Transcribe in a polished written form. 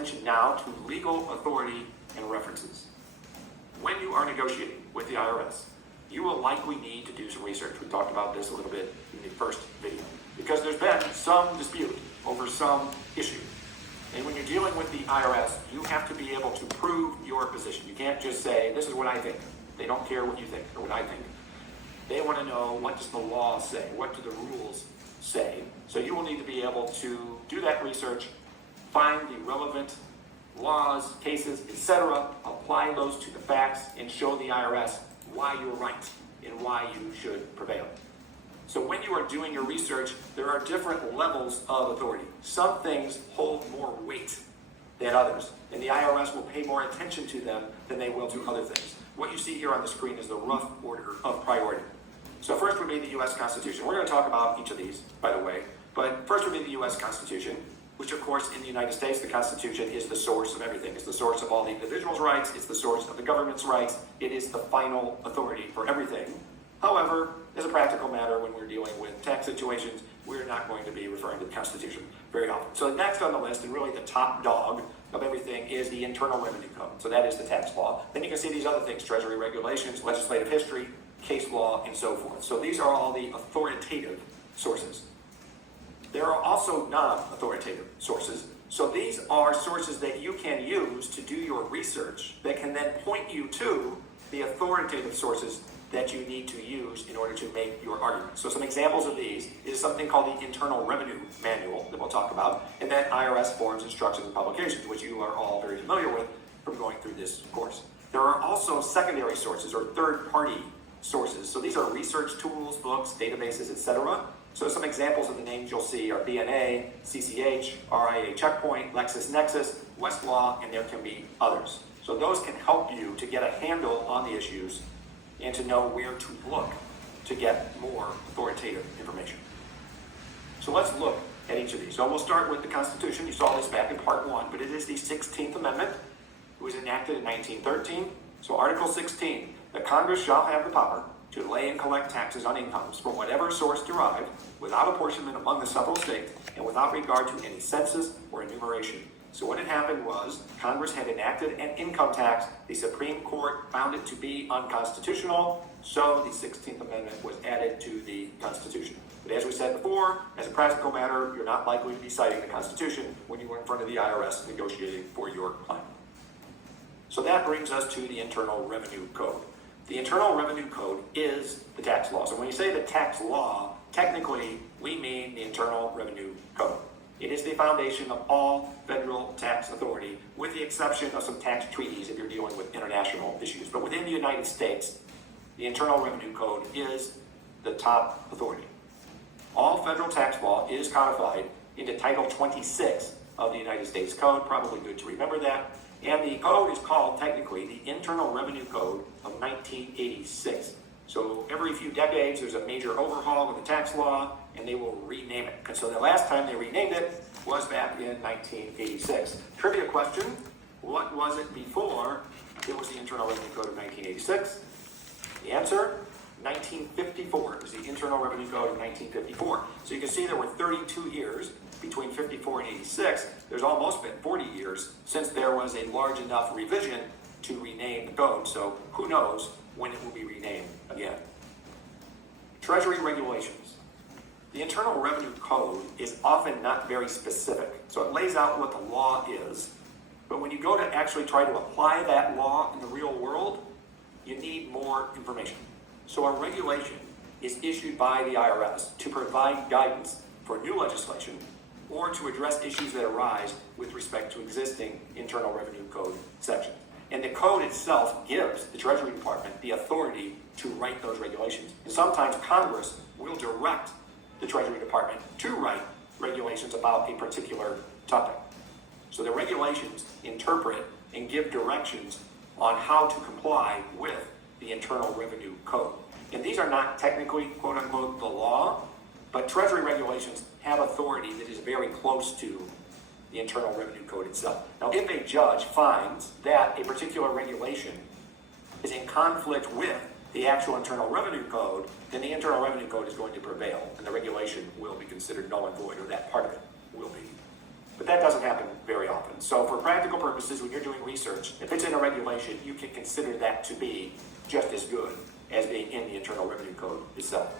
Attention now to legal authority and references. When you are negotiating with the IRS, you will likely need to do some research. We talked about this a little bit in the first video, because there's been some dispute over some issue. And when you're dealing with the IRS, you have to be able to prove your position. You can't just say, this is what I think. They don't care what you think or what I think. They want to know, what does the law say? What do the rules say? So you will need to be able to do that research, find the relevant laws, cases, etc., apply those to the facts, and show the IRS why you're right and why you should prevail. So when you are doing your research, there are different levels of authority. Some things hold more weight than others, and the IRS will pay more attention to them than they will to other things. What you see here on the screen is the rough order of priority. So first would be the U.S. Constitution. We're going to talk about each of these, by the way, but first would be the U.S. Constitution, which of course in the United States, the Constitution is the source of everything. It's the source of all the individual's rights. It's the source of the government's rights. It is the final authority for everything. However, as a practical matter, when we're dealing with tax situations, we're not going to be referring to the Constitution very often. So next on the list, and really the top dog of everything, is the Internal Revenue Code. So that is the tax law. Then you can see these other things: Treasury Regulations, legislative history, case law, and so forth. So these are all the authoritative sources. There are also non-authoritative sources. So these are sources that you can use to do your research that can then point you to the authoritative sources that you need to use in order to make your argument. So some examples of these is something called the Internal Revenue Manual that we'll talk about, and then IRS forms, instructions, and publications, which you are all very familiar with from going through this course. There are also secondary sources or third-party sources. So these are research tools, books, databases, etc. So some examples of the names you'll see are BNA, CCH, RIA Checkpoint, LexisNexis, Westlaw, and there can be others. So those can help you to get a handle on the issues and to know where to look to get more authoritative information. So let's look at each of these. So we'll start with the Constitution. You saw this back in part 1, but it is the 16th Amendment. It was enacted in 1913. So Article 16, the Congress shall have the power to lay and collect taxes on incomes from whatever source derived, without apportionment among the several states, and without regard to any census or enumeration. So what had happened was, Congress had enacted an income tax. The Supreme Court found it to be unconstitutional, so the 16th Amendment was added to the Constitution. But as we said before, as a practical matter, you're not likely to be citing the Constitution when you are in front of the IRS negotiating for your client. So that brings us to the Internal Revenue Code. The Internal Revenue Code is the tax law. So when you say the tax law, technically we mean the Internal Revenue Code. It is the foundation of all federal tax authority, with the exception of some tax treaties if you're dealing with international issues. But within the United States, the Internal Revenue Code is the top authority. All federal tax law is codified into Title 26 of the United States Code. Probably good to remember that. And the code is called, technically, the Internal Revenue Code of 1986. So every few decades, there's a major overhaul of the tax law, and they will rename it. And so the last time they renamed it was back in 1986. Trivia question: what was it before it was the Internal Revenue Code of 1986? The answer: 1954. It was the Internal Revenue Code of 1954. So you can see there were 32 years between 54 and 86. There's almost been 40 years since there was a large enough revision to rename the code. So who knows when it will be renamed again. Treasury Regulations. The Internal Revenue Code is often not very specific. So it lays out what the law is, but when you go to actually try to apply that law in the real world, you need more information. So a regulation is issued by the IRS to provide guidance for new legislation or to address issues that arise with respect to existing Internal Revenue Code sections. And the code itself gives the Treasury Department the authority to write those regulations. And sometimes Congress will direct the Treasury Department to write regulations about a particular topic. So the regulations interpret and give directions on how to comply with the Internal Revenue Code. And these are not technically, quote unquote, the law, but Treasury regulations have authority that is very close to the Internal Revenue Code itself. Now, if a judge finds that a particular regulation is in conflict with the actual Internal Revenue Code, then the Internal Revenue Code is going to prevail, and the regulation will be considered null and void, or that part of it will be. But that doesn't happen very often. So for practical purposes, when you're doing research, if it's in a regulation, you can consider that to be just as good as being in the Internal Revenue Code itself.